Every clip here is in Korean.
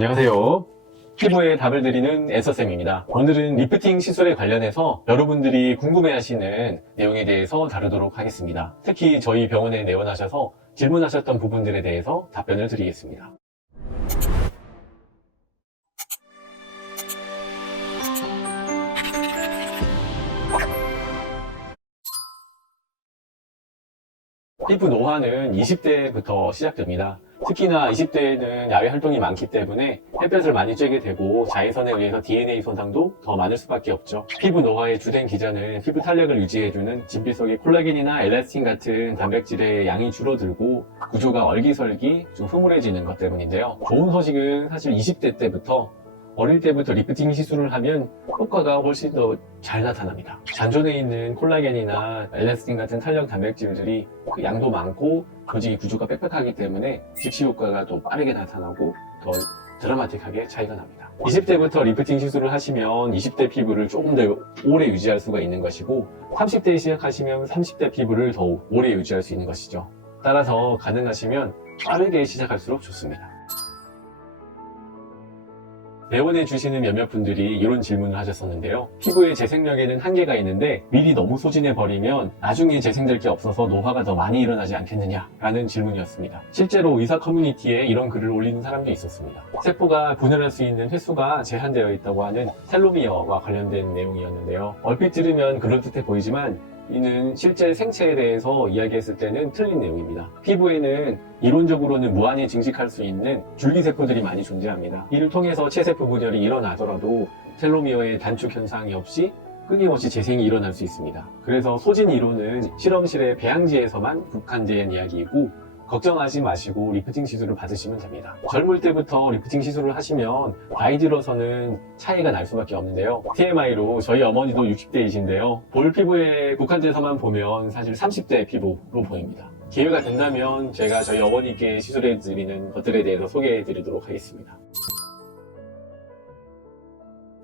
안녕하세요. 피부에 답을 드리는 앤서쌤입니다. 오늘은 리프팅 시술에 관련해서 여러분들이 궁금해하시는 내용에 대해서 다루도록 하겠습니다. 특히 저희 병원에 내원하셔서 질문하셨던 부분들에 대해서 답변을 드리겠습니다. 피부 노화는 20대부터 시작됩니다. 특히나 20대에는 야외 활동이 많기 때문에 햇볕을 많이 쬐게 되고 자외선에 의해서 DNA 손상도 더 많을 수밖에 없죠. 피부 노화의 주된 기전은 피부 탄력을 유지해주는 진피 속의 콜라겐이나 엘라스틴 같은 단백질의 양이 줄어들고 구조가 얼기설기 좀 흐물해지는 것 때문인데요. 좋은 소식은 사실 20대 때부터 어릴 때부터 리프팅 시술을 하면 효과가 훨씬 더 잘 나타납니다. 잔존에 있는 콜라겐이나 엘라스틴 같은 탄력 단백질들이 그 양도 많고 조직이 구조가 빽빽하기 때문에 즉시 효과가 더 빠르게 나타나고 더 드라마틱하게 차이가 납니다. 20대부터 리프팅 시술을 하시면 20대 피부를 조금 더 오래 유지할 수가 있는 것이고 30대에 시작하시면 30대 피부를 더 오래 유지할 수 있는 것이죠. 따라서 가능하시면 빠르게 시작할수록 좋습니다. 내원해 주시는 몇몇 분들이 이런 질문을 하셨었는데요. 피부의 재생력에는 한계가 있는데 미리 너무 소진해 버리면 나중에 재생될 게 없어서 노화가 더 많이 일어나지 않겠느냐 라는 질문이었습니다. 실제로 의사 커뮤니티에 이런 글을 올리는 사람도 있었습니다. 세포가 분열할 수 있는 횟수가 제한되어 있다고 하는 텔로미어와 관련된 내용이었는데요. 얼핏 들으면 그럴듯해 보이지만 이는 실제 생체에 대해서 이야기했을 때는 틀린 내용입니다. 피부에는 이론적으로는 무한히 증식할 수 있는 줄기세포들이 많이 존재합니다. 이를 통해서 체세포 분열이 일어나더라도 텔로미어의 단축 현상이 없이 끊임없이 재생이 일어날 수 있습니다. 그래서 소진 이론은 실험실의 배양지에서만 국한된 이야기이고 걱정하지 마시고 리프팅 시술을 받으시면 됩니다. 젊을 때부터 리프팅 시술을 하시면 나이 들어서는 차이가 날 수밖에 없는데요. TMI로 저희 어머니도 60대이신데요. 볼 피부에 국한돼서만 보면 사실 30대 피부로 보입니다. 기회가 된다면 제가 저희 어머니께 시술해드리는 것들에 대해서 소개해드리도록 하겠습니다.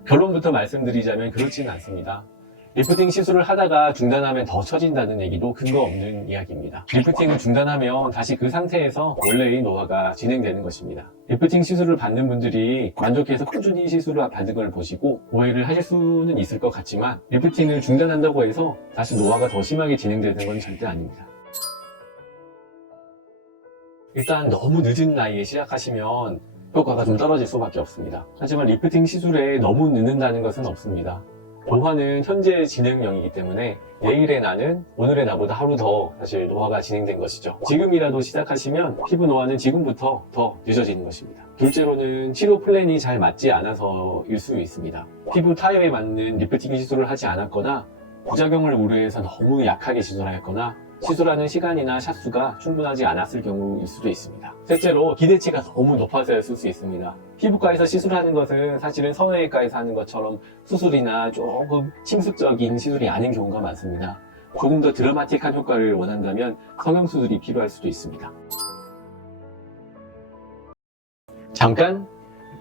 결론부터 말씀드리자면 그렇지는 않습니다. 리프팅 시술을 하다가 중단하면 더 처진다는 얘기도 근거 없는 이야기입니다. 리프팅을 중단하면 다시 그 상태에서 원래의 노화가 진행되는 것입니다. 리프팅 시술을 받는 분들이 만족해서 꾸준히 시술을 받은 걸 보시고 오해를 하실 수는 있을 것 같지만 리프팅을 중단한다고 해서 다시 노화가 더 심하게 진행되는 건 절대 아닙니다. 일단 너무 늦은 나이에 시작하시면 효과가 좀 떨어질 수밖에 없습니다. 하지만 리프팅 시술에 너무 늦는다는 것은 없습니다. 노화는 현재 진행형이기 때문에 내일의 나는 오늘의 나보다 하루 더 사실 노화가 진행된 것이죠. 지금이라도 시작하시면 피부 노화는 지금부터 더 늦어지는 것입니다. 둘째로는 치료 플랜이 잘 맞지 않아서일 수 있습니다. 피부 타입에 맞는 리프팅 시술을 하지 않았거나 부작용을 우려해서 너무 약하게 시술하였거나 시술하는 시간이나 샷수가 충분하지 않았을 경우일 수도 있습니다. 셋째로 기대치가 너무 높아서였을 수 있습니다. 피부과에서 시술하는 것은 사실은 성형외과에서 하는 것처럼 수술이나 조금 침습적인 시술이 아닌 경우가 많습니다. 조금 더 드라마틱한 효과를 원한다면 성형수술이 필요할 수도 있습니다. 잠깐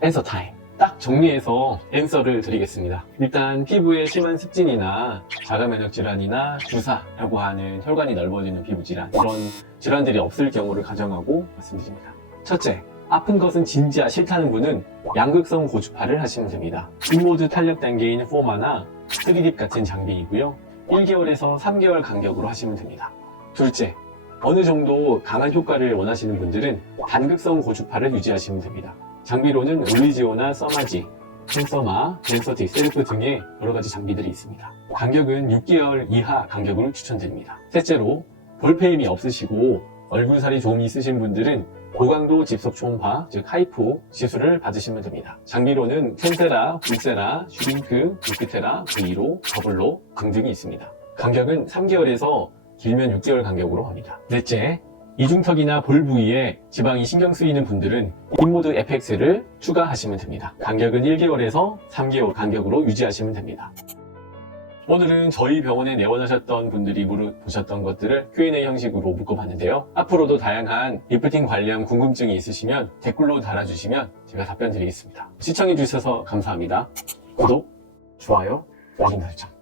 앤서 타임. 딱 정리해서 앤서를 드리겠습니다. 일단 피부에 심한 습진이나 자가면역 질환이나 주사라고 하는 혈관이 넓어지는 피부 질환, 이런 질환들이 없을 경우를 가정하고 말씀드립니다. 첫째, 아픈 것은 진짜 싫다는 분은 양극성 고주파를 하시면 됩니다. 인모드 탄력 단계인 포마나 3딥 같은 장비이고요. 1개월에서 3개월 간격으로 하시면 됩니다. 둘째, 어느 정도 강한 효과를 원하시는 분들은 단극성 고주파를 유지하시면 됩니다. 장비로는 올리지오나 써마지, 펜서마, 덴서틱, 셀프 등의 여러가지 장비들이 있습니다. 간격은 6개월 이하 간격을 추천드립니다. 셋째로 볼페임이 없으시고 얼굴살이 조금 있으신 분들은 고강도 집속 초음파, 즉 하이프 시술을 받으시면 됩니다. 장비로는 텐세라, 불세라, 슈링크, 루피테라, 브이로, 더블로 등등이 있습니다. 간격은 3개월에서 길면 6개월 간격으로 합니다. 넷째, 이중턱이나 볼 부위에 지방이 신경 쓰이는 분들은 인모드 FX를 추가하시면 됩니다. 간격은 1개월에서 3개월 간격으로 유지하시면 됩니다. 오늘은 저희 병원에 내원하셨던 분들이 물어보셨던 것들을 Q&A 형식으로 묶어봤는데요. 앞으로도 다양한 리프팅 관련 궁금증이 있으시면 댓글로 달아주시면 제가 답변 드리겠습니다. 시청해주셔서 감사합니다. 구독, 좋아요, 알림 설정.